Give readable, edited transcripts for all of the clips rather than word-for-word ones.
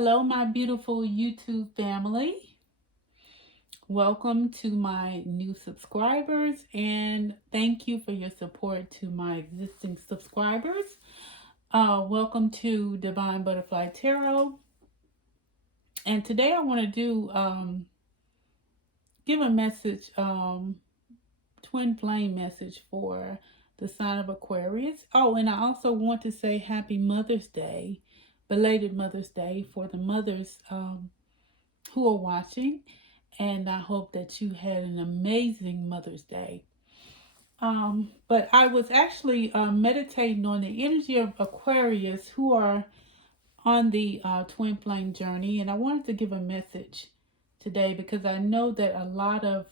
Hello, my beautiful YouTube family. Welcome to my new subscribers, and thank you for your support to my existing subscribers. Welcome to Divine Butterfly Tarot. And today I want to give a message, twin flame message for the sign of Aquarius. Oh, and I also want to say Happy Mother's Day, belated Mother's Day for the mothers who are watching. And I hope that you had an amazing Mother's Day. But I was actually meditating on the energy of Aquarius who are on the twin flame journey. And I wanted to give a message today because I know that a lot of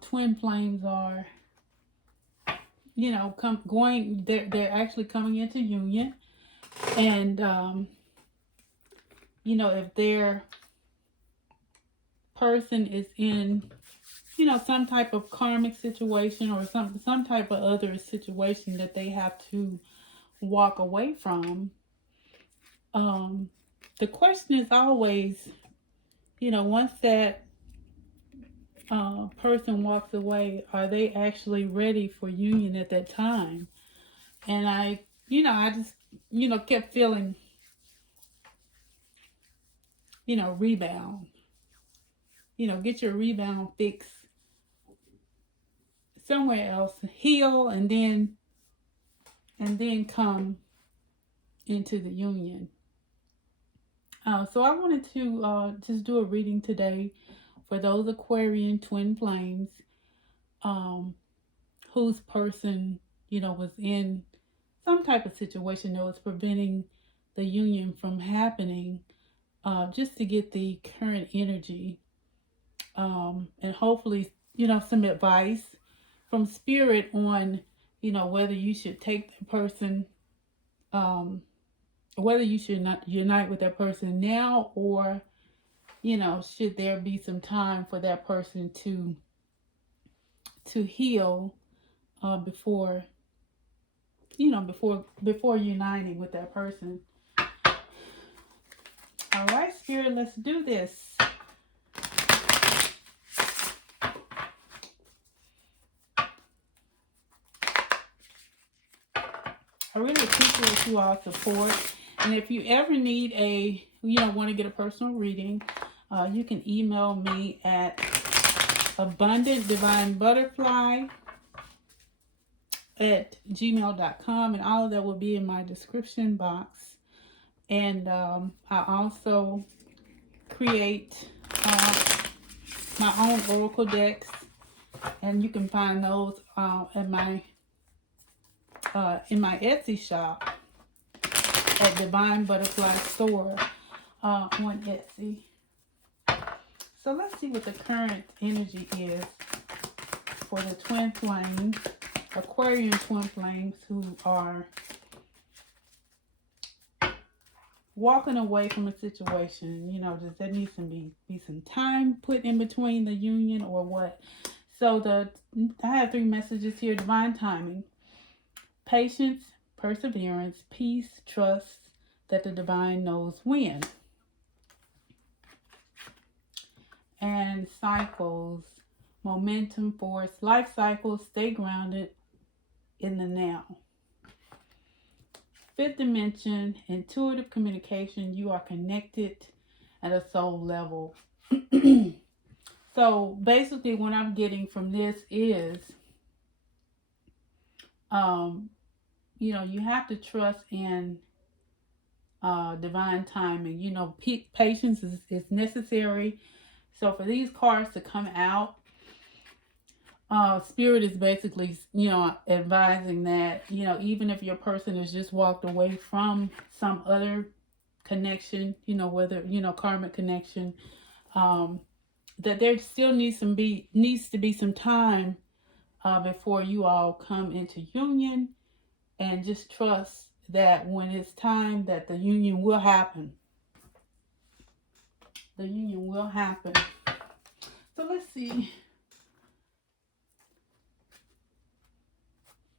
twin flames are, they're actually coming into union. And, if their person is in some type of karmic situation or some type of other situation that they have to walk away from. The question is always, once that person walks away, are they actually ready for union at that time? And I just, kept feeling, rebound. Get your rebound fix somewhere else, heal, and then come into the union. So I wanted to just do a reading today for those Aquarian twin flames whose person, was in some type of situation that was preventing the union from happening, just to get the current energy and hopefully, some advice from spirit on, whether you should take the person, whether you should not unite with that person now, or, should there be some time for that person to heal before uniting with that person. All right, Spirit, let's do this. I really appreciate you all support. And if you ever need want to get a personal reading, you can email me at abundantdivinebutterfly@gmail.com, and all of that will be in my description box. And I also create my own oracle decks, and you can find those in my Etsy shop at Divine Butterfly Store on Etsy. So let's see what the current energy is for the twin flames, Aquarian twin flames who are walking away from a situation. Does there need to be some time put in between the union or what? So I have 3 messages here. Divine timing, patience, perseverance, peace, trust that the divine knows when. And cycles, momentum, force, life cycles, stay grounded in the now. 5th dimension, intuitive communication, you are connected at a soul level. So basically what I'm getting from this is, you have to trust in divine timing. Patience is necessary. So for these cards to come out, Spirit is basically, advising that, even if your person has just walked away from some other connection, whether, karmic connection, that there still needs to be some time before you all come into union, and just trust that when it's time that the union will happen. The union will happen. So let's see.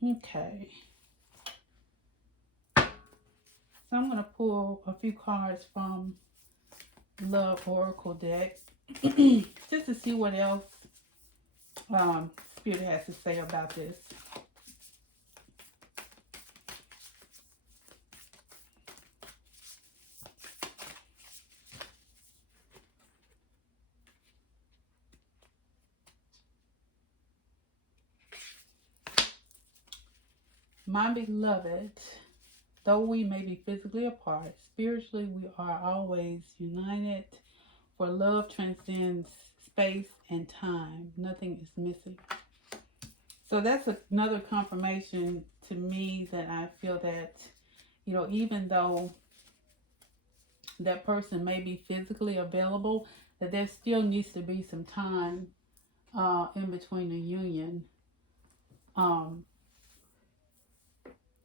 Okay. So I'm going to pull a few cards from Love Oracle deck just to see what else Spirit has to say about this. My beloved, though we may be physically apart, spiritually we are always united, for love transcends space and time. Nothing is missing. So that's another confirmation to me that I feel that, you know, even though that person may be physically available, that there still needs to be some time in between the union.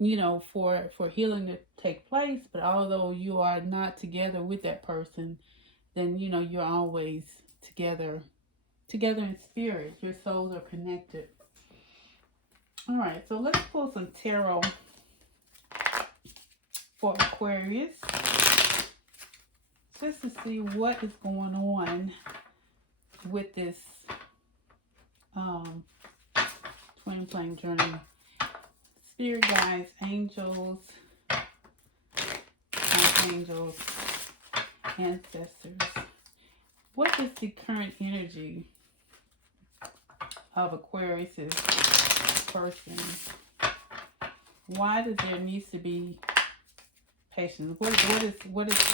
You know, for healing to take place. But although you are not together with that person, then, you know, you're always together in spirit. Your souls are connected. All right, so let's pull some tarot for Aquarius, just to see what is going on with this twin flame journey. Spirit guides, angels, archangels, ancestors. What is the current energy of Aquarius's person? Why does there needs to be patience? What is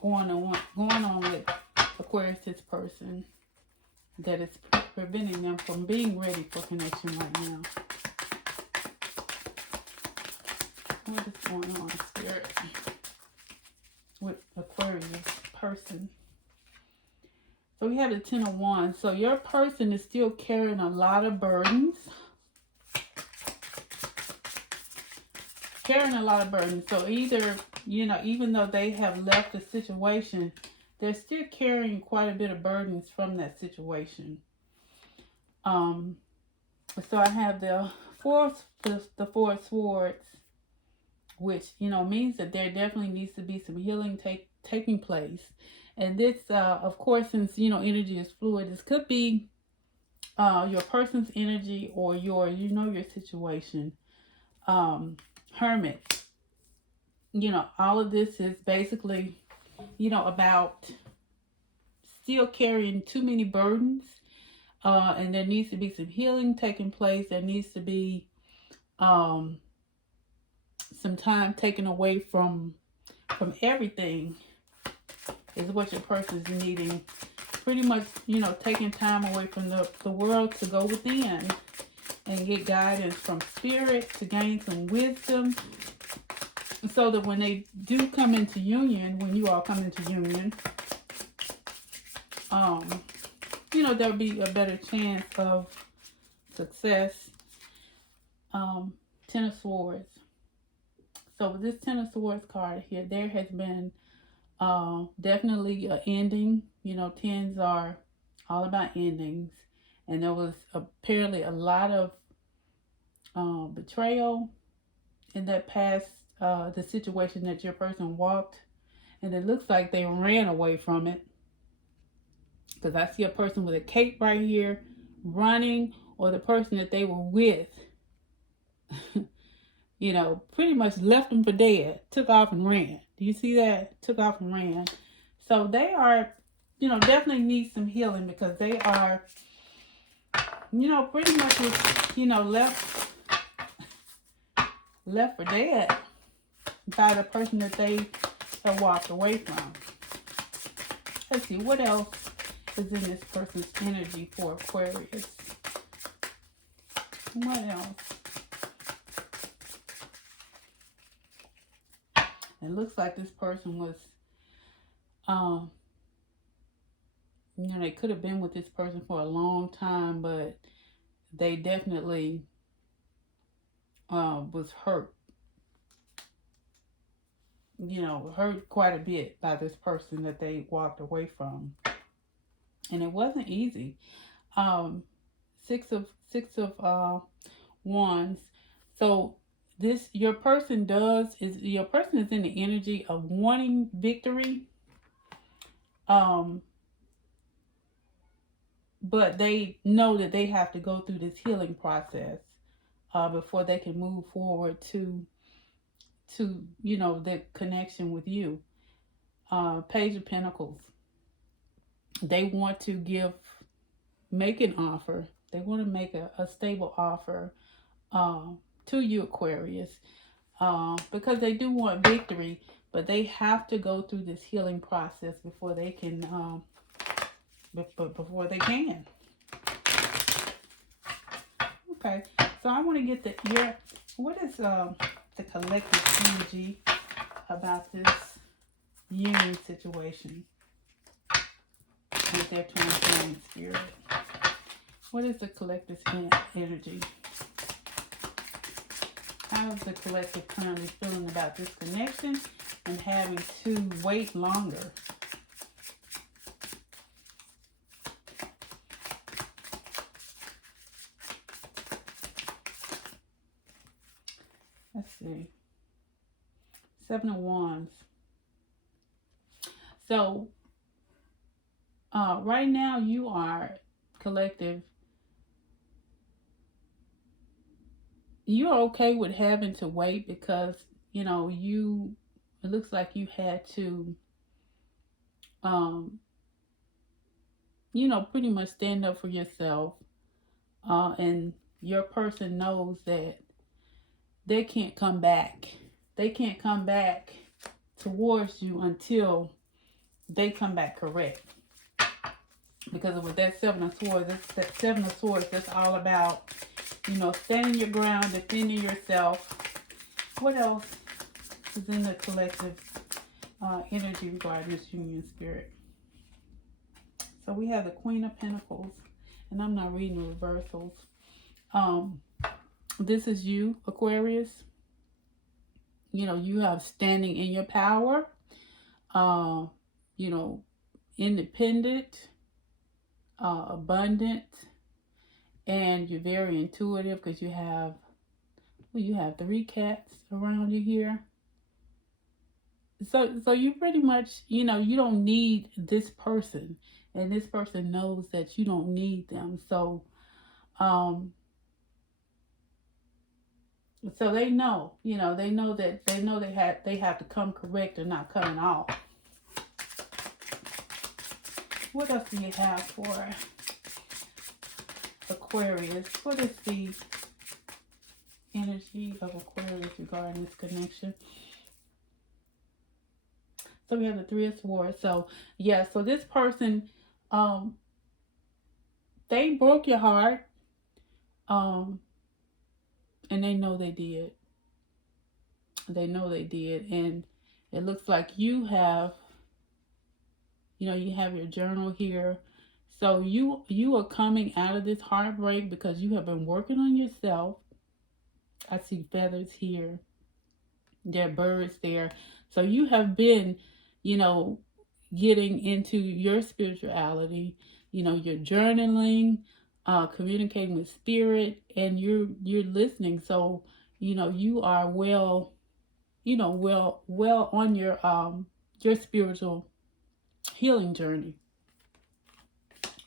going on with Aquarius's person that is preventing them from being ready for connection right now? What is going on, Spirit, with Aquarius person? So we have the 10 of Wands. So your person is still carrying a lot of burdens. So either, you know, even though they have left the situation, they're still carrying quite a bit of burdens from that situation. So I have the Four of Swords, which, you know, means that there definitely needs to be some healing taking place. And this, of course, since, you know, energy is fluid, this could be your person's energy or your situation. Hermit. You know, all of this is basically, you know, about still carrying too many burdens. And there needs to be some healing taking place. There needs to be some time taken away from everything is what your person is needing. Pretty much, you know, taking time away from the world to go within and get guidance from spirit to gain some wisdom, so that when they do come into union, when you all come into union, you know, there'll be a better chance of success. 10 of Swords. So with this 10 of Swords card here, there has been definitely an ending. You know, 10s are all about endings. And there was apparently a lot of betrayal in that past, the situation that your person walked. And it looks like they ran away from it. Because I see a person with a cape right here running, or the person that they were with, you know, pretty much left them for dead, took off and ran. Do you see that? Took off and ran. So they are, you know, definitely need some healing, because they are, you know, pretty much, you know, left for dead by the person that they have walked away from. Let's see, what else is in this person's energy for Aquarius? What else? It looks like this person was, you know, they could have been with this person for a long time, but they definitely was hurt. You know, hurt quite a bit by this person that they walked away from. And it wasn't easy. Six of Wands. So your person is in the energy of wanting victory. But they know that they have to go through this healing process before they can move forward to the connection with you. Page of Pentacles. They want to make an offer. They want to make a stable offer to you, Aquarius, because they do want victory, but they have to go through this healing process before they can. Before they can. Okay, so I want to get what is the collective energy about this union situation with their twin flame spirit? What is the collective energy? How is the collective currently feeling about this connection and having to wait longer? Let's see. Seven of Wands. So, right now you are collective. You're okay with having to wait because, it looks like you had to, pretty much stand up for yourself. And your person knows that they can't come back. They can't come back towards you until they come back correct. Because with that Seven of Swords, that's all about, standing your ground, defending yourself. What else is in the collective energy regarding this union spirit? So we have the Queen of Pentacles, and I'm not reading the reversals. This is you, Aquarius. You have standing in your power, independent, abundant, and you're very intuitive because you have 3 cats around you here. So you pretty much, you don't need this person, and this person knows that you don't need them. So, so they know, they have to come correct or not coming off. What else do you have for Aquarius? What is the energy of Aquarius regarding this connection? So we have the Three of Swords. So yeah, so this person, they broke your heart, and they know they did. They know they did, and it looks like you have, you have your journal here. So you are coming out of this heartbreak because you have been working on yourself. I see feathers here. There are birds there. So you have been, getting into your spirituality. You're journaling, communicating with spirit, and you're listening. So, you are well on your spiritual healing journey,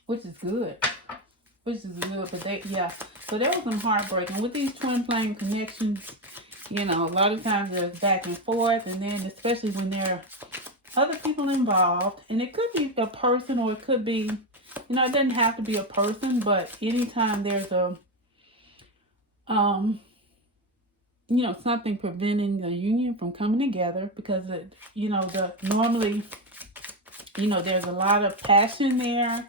which is good. But so there was some heartbreaking with these twin flame connections. A lot of times there's back and forth, and then especially when there are other people involved, and it could be a person, or it could be, it doesn't have to be a person, but anytime there's a something preventing the union from coming together, because normally there's a lot of passion there,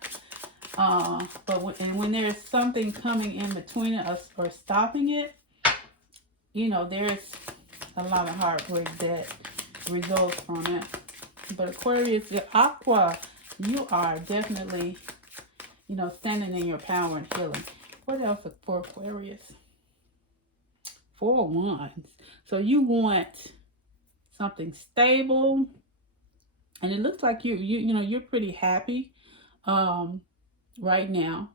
but when there's something coming in between us or stopping it, there's a lot of heartbreak that results from it. But Aquarius, the Aqua, you are definitely standing in your power and healing. What else for Aquarius? 4 of Wands. So you want something stable, and it looks like you're pretty happy right now.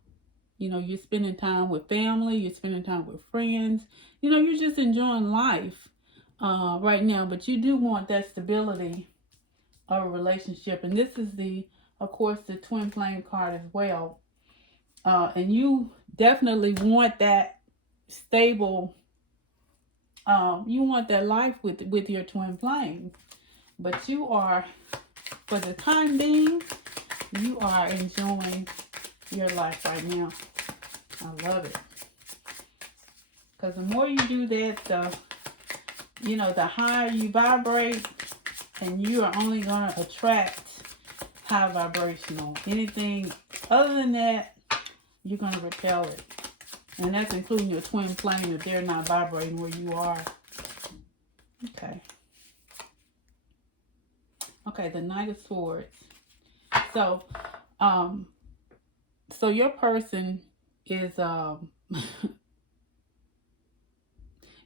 You know, you're spending time with family, you're spending time with friends. You know, you're just enjoying life right now, but you do want that stability of a relationship. And this is of course, the twin flame card as well. And you definitely want that stable, you want that life with your twin flame. But you are, for the time being, you are enjoying your life right now. I love it. Because the more you do that, the higher you vibrate, and you are only going to attract high vibrational. Anything other than that, you're going to repel it. And that's including your twin flame if they're not vibrating where you are. Okay. Okay, the Knight of Swords. So, so your person is,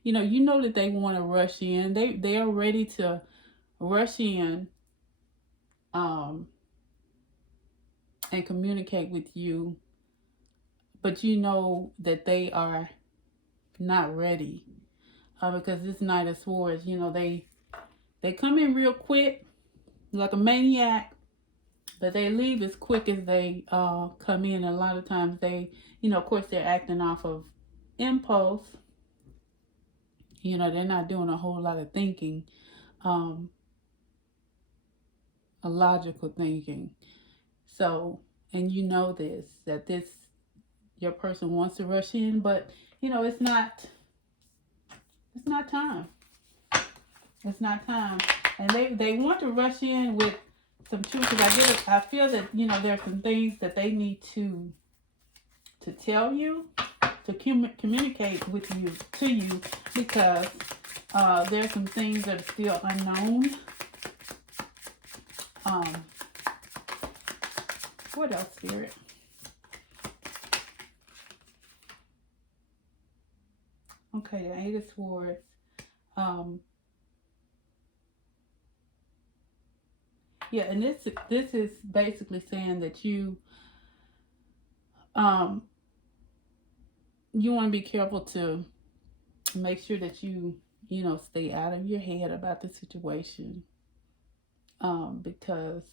you know that they want to rush in. They are ready to rush in, and communicate with you, but you know that they are not ready, because this Knight of Swords, you know, they come in real quick, like a maniac, but they leave as quick as they come in. A lot of times they, of course, they're acting off of impulse. You know, they're not doing a whole lot of thinking, a logical thinking. So, and you know that your person wants to rush in, but it's not time. It's not time. And they want to rush in with some truth, because I feel that, there are some things that they need to tell you, to communicate to you, because there are some things that are still unknown. What else, Spirit? Okay, the Eight of Swords. Yeah, and this is basically saying that you want to be careful to make sure that you stay out of your head about the situation, because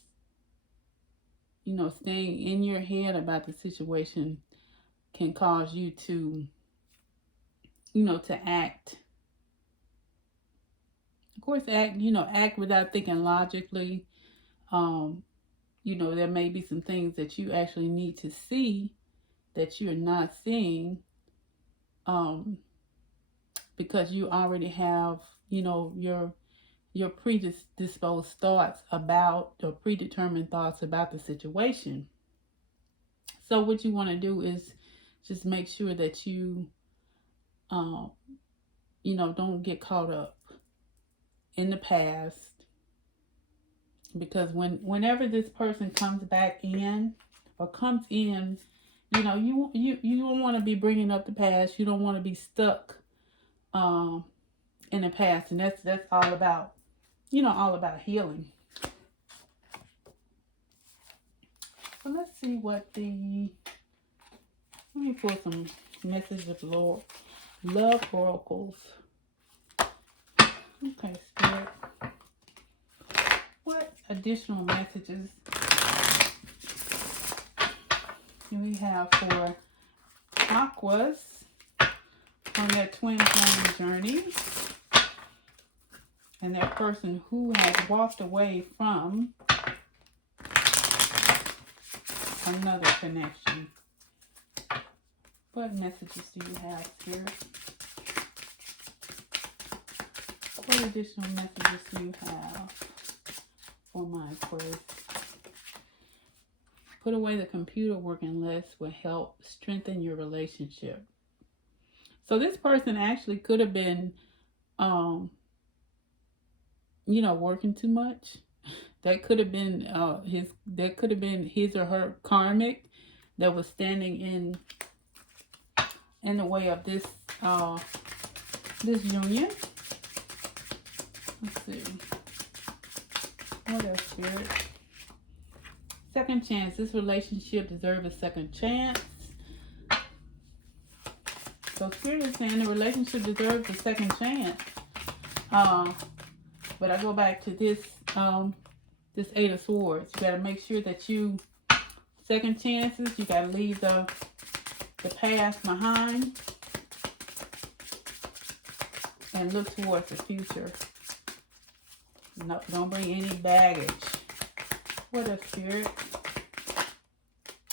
staying in your head about the situation can cause you to to act. Of course, act without thinking logically. There may be some things that you actually need to see that you're not seeing, because you already have, your predisposed thoughts about, or predetermined thoughts about the situation. So what you want to do is just make sure that you, don't get caught up in the past. Because whenever this person comes back in, or comes in, you don't want to be bringing up the past. You don't want to be stuck in the past, and that's all about healing. So let's see what let me pull some message of love oracles. Okay, Spirit. What additional messages do we have for Aquas on their twin flame journey, and that person who has walked away from another connection? What messages do you have, Spirit? What additional messages do you have for my Aquarius? Put away the computer working less will help strengthen your relationship. So this person actually could have been, working too much. That could have been his or her karmic that was standing in the way of this union. Let's see. What else, Spirit? Second chance. This relationship deserves a second chance. So Spirit is saying the relationship deserves a second chance. But I go back to this this Eight of Swords. You got to make sure that you second chances. You got to leave the past behind and look towards the future. No, don't bring any baggage. What a Spirit?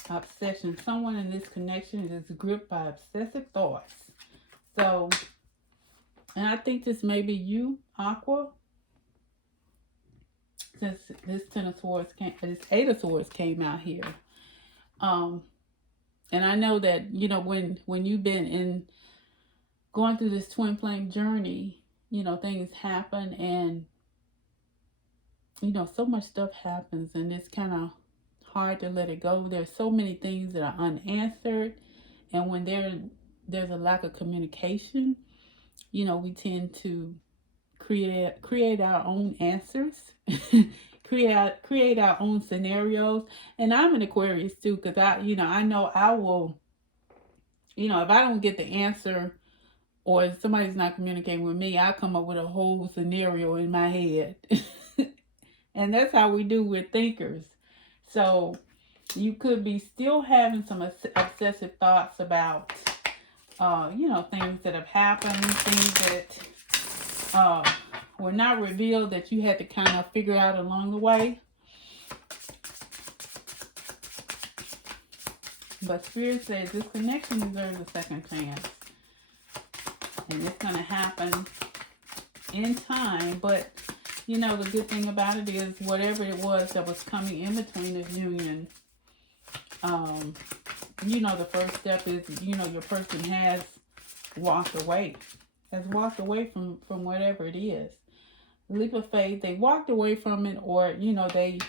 Obsession. Someone in this connection is gripped by obsessive thoughts. So, and I think this may be you, Aqua. Since this Ten of Swords came, this Eight of Swords came out here. And I know that, you know, when you've been going through this twin flame journey, you know, things happen and, you know, so much stuff happens and it's kind of hard to let it go. There's so many things that are unanswered. And when there's a lack of communication, you know, we tend to create our own answers, create our own scenarios. And I'm an Aquarius too, because I know I will, you know, if I don't get the answer or if somebody's not communicating with me, I'll come up with a whole scenario in my head. And that's how we do with thinkers. So you could be still having some obsessive thoughts about, you know, things that have happened, things that were not revealed that you had to kind of figure out along the way. But Spirit says this connection deserves a second chance. And it's going to happen in time. But, you know, the good thing about it is whatever it was that was coming in between this union, you know, the first step is, you know, your person has walked away. Has walked away from whatever it is. Leap of faith, they walked away from it, or, you know, they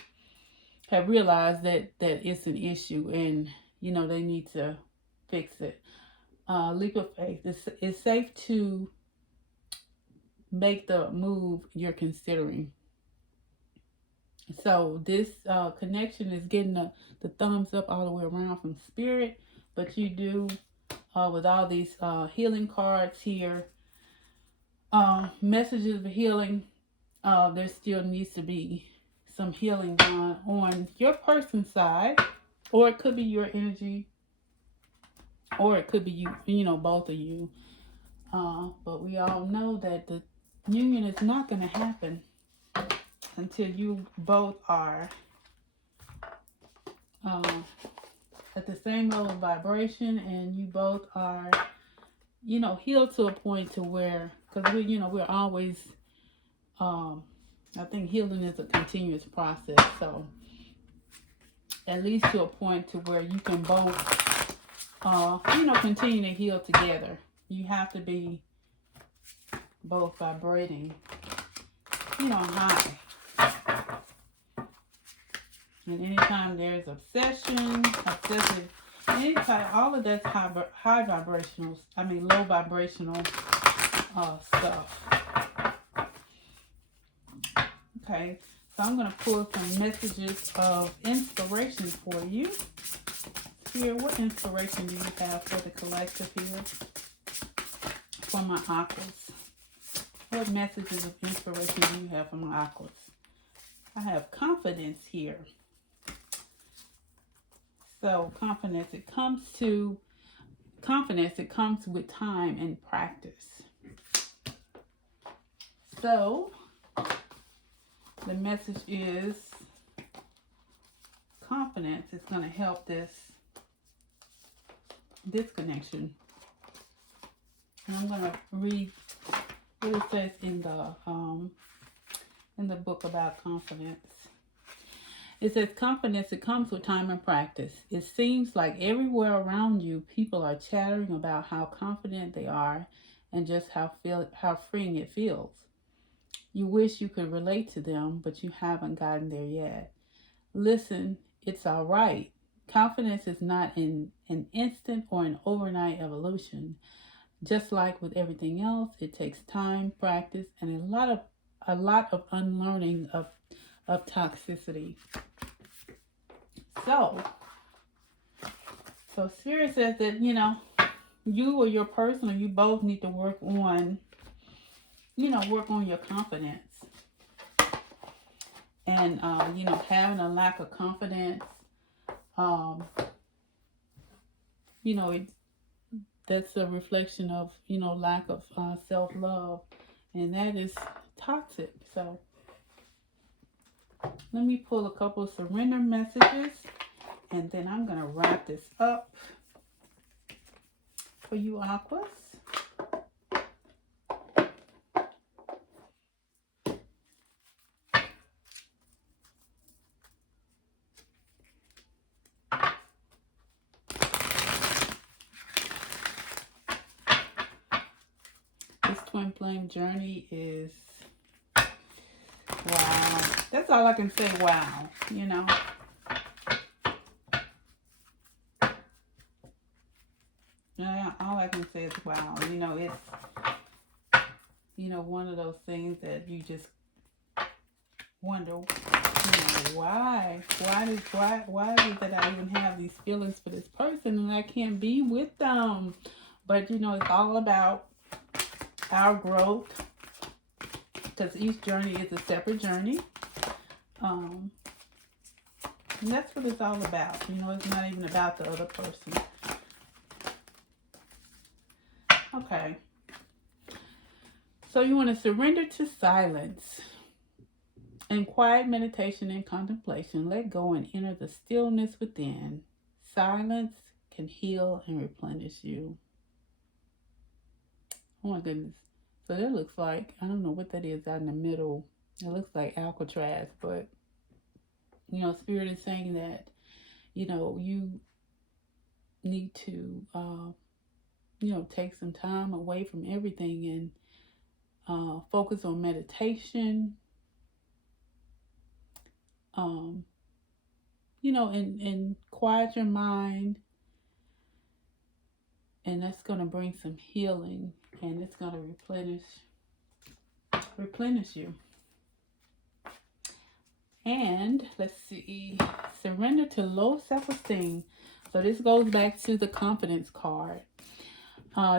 have realized that it's an issue and, you know, they need to fix it. Leap of faith. It's safe to make the move you're considering. So this connection is getting the thumbs up all the way around from Spirit, but you do, with all these healing cards here, messages of healing, there still needs to be some healing done on your person's side, or it could be your energy, or it could be you know, both of you. But we all know that the union is not going to happen until you both are at the same level of vibration, and you both are, you know, healed to a point to where, because we, you know, we're always, I think healing is a continuous process. So at least to a point to where you can both, you know, continue to heal together. You have to be both vibrating, you know, high. And anytime there's obsessive, anytime, all of that's high vibrational, low vibrational stuff. Okay, so I'm going to pull some messages of inspiration for you. Spirit, what inspiration do you have for the collective here? For my aquas. What messages of inspiration do you have for my aquas? I have confidence here. So confidence, it comes with time and practice. So the message is confidence is going to help this connection. And I'm going to read what it says in the book about confidence. It says, confidence, it comes with time and practice. It seems like everywhere around you, people are chattering about how confident they are and just how freeing it feels. You wish you could relate to them, but you haven't gotten there yet. Listen, it's all right. Confidence is not an instant or an overnight evolution. Just like with everything else, it takes time, practice, and a lot of unlearning of toxicity. So Spirit says that, you know, you or your person, or you both need to work on, work on your confidence. And, having a lack of confidence, that's a reflection of, lack of self-love. And that is toxic. So let me pull a couple of surrender messages. And then I'm going to wrap this up for you, Aquas. This twin flame journey is, wow. That's all I can say, wow, Yeah, all I can say is wow. It's, one of those things that you just wonder, why is it that I even have these feelings for this person and I can't be with them? But, it's all about our growth, because each journey is a separate journey. And that's what it's all about. It's not even about the other person. Okay. So you want to surrender to silence. In quiet meditation and contemplation, let go and enter the stillness within. Silence can heal and replenish you. Oh my goodness. So that looks like, I don't know what that is out in the middle. It looks like Alcatraz, but, Spirit is saying that, you need to, take some time away from everything and focus on meditation. And quiet your mind. And that's going to bring some healing. And it's going to replenish you. And let's see. Surrender to low self-esteem. So this goes back to the confidence card.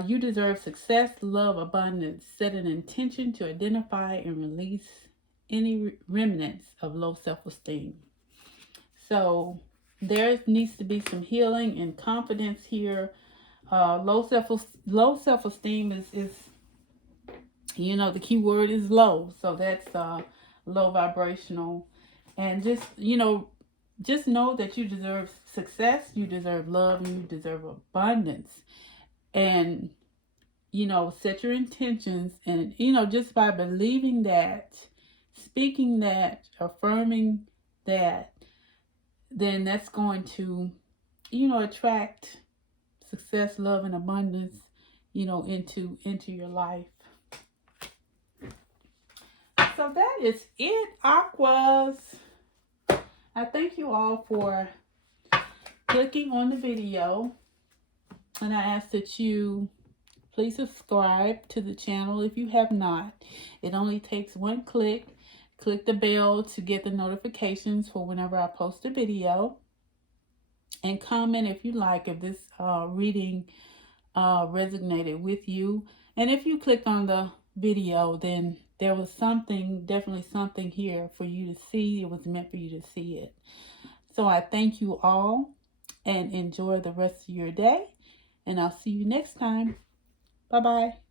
You deserve success, love, abundance. Set an intention to identify and release any remnants of low self-esteem. So there needs to be some healing and confidence here. Low self-esteem is the key word is low. So that's low vibrational. And just know that you deserve success, you deserve love, and you deserve abundance. And, set your intentions, and, just by believing that, speaking that, affirming that, then that's going to, attract success, love, and abundance, into your life. So that is it, Aquas. I thank you all for clicking on the video. And I ask that you please subscribe to the channel if you have not. It only takes one click. Click the bell to get the notifications for whenever I post a video. And comment if you like, if this reading resonated with you. And if you clicked on the video, then there was definitely something here for you to see. It was meant for you to see it. So I thank you all and enjoy the rest of your day. And I'll see you next time. Bye-bye.